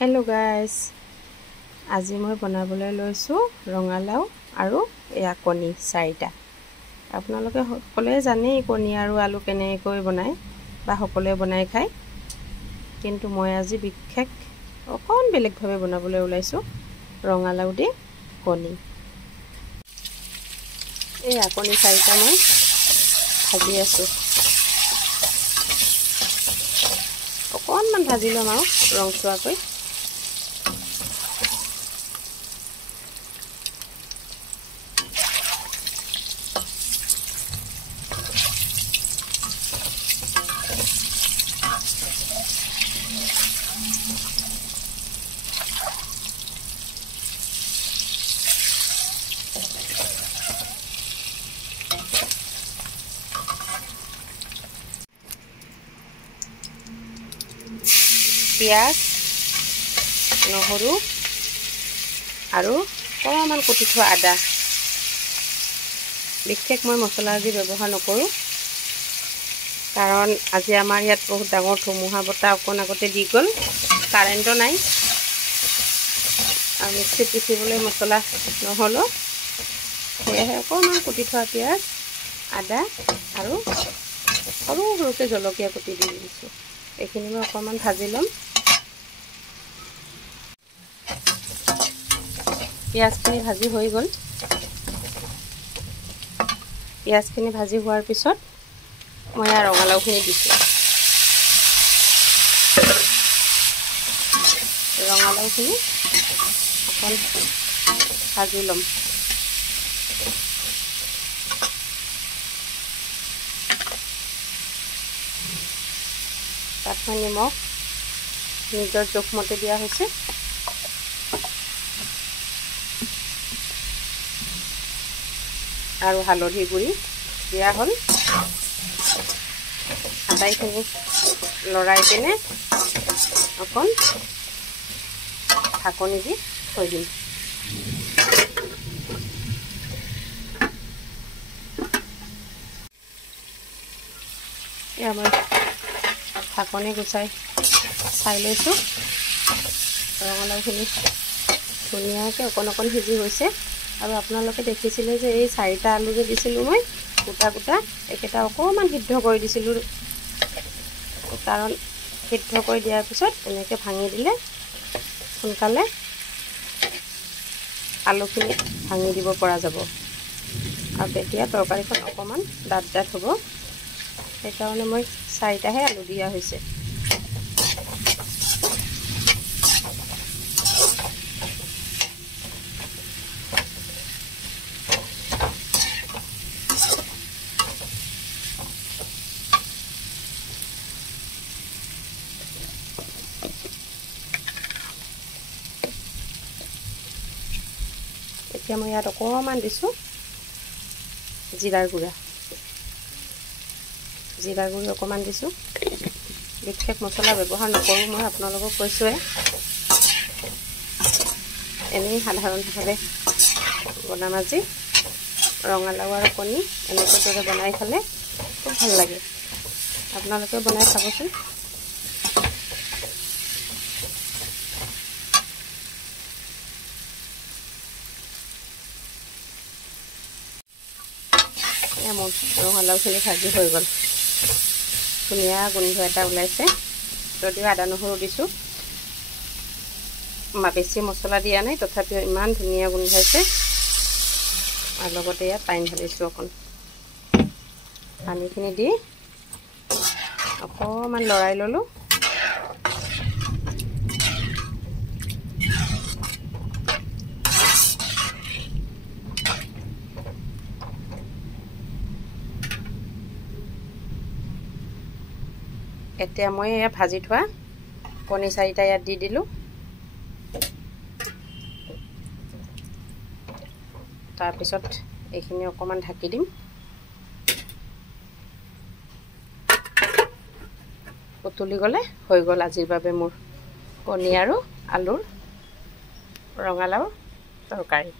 Hello guys, আজি মই বনাবলৈ লৈছো ৰঙালাও আৰু এয়া কণী চাৰিটা। আপোনালোকে সকলোৱে জানে কণী আৰু আলু কেনেকৈ বনায় বা সকলোৱে বনাই খায়, কিন্তু মই আজি বিশেষ অকণ বেলেগভাৱে বনাবলৈ ওলাইছো ৰঙালাও দি কণী। এয়া কণী চাৰিটা মই ভাজি আছো। অকণমান ভাজি ল'ম আৰু ৰংচুৱাকৈ। পিয়াজ, নহৰু আৰু অকণমান কুটি থোৱা আদা। বিশেষ মই মছলা আজি ব্যৱহাৰ নকৰোঁ, কাৰণ আজি আমাৰ ইয়াত বহুত ডাঙৰ ধুমুহা বতাহ অকণ আগতে দি গ'ল, কাৰেণ্টো নাই আৰু মিক্সিত পিচিবলৈ মছলা নহ'লেও, সেয়েহে অকণমান কুটি থোৱা পিয়াজ, আদা আৰু সৰু সৰুকৈ জলকীয়া কুটি দি দিছোঁ। এইখিনি মই অকণমান ভাজি ল'ম। পিঁয়াজখিনি ভাজি হৈ গ'ল। পিঁয়াজখিনি ভাজি হোৱাৰ পিছত মই ৰঙালাওখিনি দিছোঁ। ৰঙালাওখিনি অকণ ভাজি ল'ম। তাত মই নিমখ নিজৰ জোখমতে দিয়া হৈছে। আৰু হালধি গুড়ি দিয়া হ'ল। আটাইখিনি লৰাই কিনে অকণ ঢাকনি দি থৈ দিম। এয়া মই ঢাকনি গুচাই চাই লৈছোঁ। ৰঙালাওখিনি ধুনীয়াকৈ অকণ অকণ সিজি গৈছে। আৰু আপোনালোকে দেখিছিলে যে এই চাৰিটা আলু যে দিছিলোঁ মই গোটা গোটা, এইকেইটা অকণমান সিদ্ধ কৰি দিছিলোঁ, কাৰণ সিদ্ধ কৰি দিয়াৰ পিছত এনেকৈ ভাঙি দিলে সোনকালে আলুখিনি ভাঙি দিব পৰা যাব আৰু তেতিয়া তৰকাৰীখন অকণমান ডাঠ ডাঠ হ'ব। সেইকাৰণে মই চাৰিটাহে আলু দিয়া হৈছে। এতিয়া মই ইয়াত অকণমান দিছোঁ জিৰাৰ গুড়ি অকণমান দিছোঁ। বিশেষ মছলা ব্যৱহাৰ নকৰোঁ মই, আপোনালোকক কৈছোঁৱে। এনেই সাধাৰণভাৱে বনাম আজি ৰঙালাও আৰু কণী। এনেকৈ দৰে বনাই খালে খুব ভাল লাগে। আপোনালোকে বনাই খাবচোন। মোৰ ৰঙালাওখিনি ভাজি হৈ গ'ল। ধুনীয়া গোন্ধ এটা ওলাইছে। যদিও আদা নহৰু দিছোঁ, বেছি মছলা দিয়া নাই, তথাপিও ইমান ধুনীয়া গোন্ধাইছে। আৰু লগতে ইয়াত পানী ঢালিছোঁ অকণ। পানীখিনি দি অকণমান লৰাই ল'লোঁ। এতিয়া মই এয়া ভাজি থোৱা কণী চাৰিটা ইয়াত দি দিলোঁ। তাৰপিছত এইখিনি অকণমান ঢাকি দিম। উতলি গ'লে হৈ গ'ল আজিৰ বাবে মোৰ কণী আৰু আলুৰ ৰঙালাও তৰকাৰী।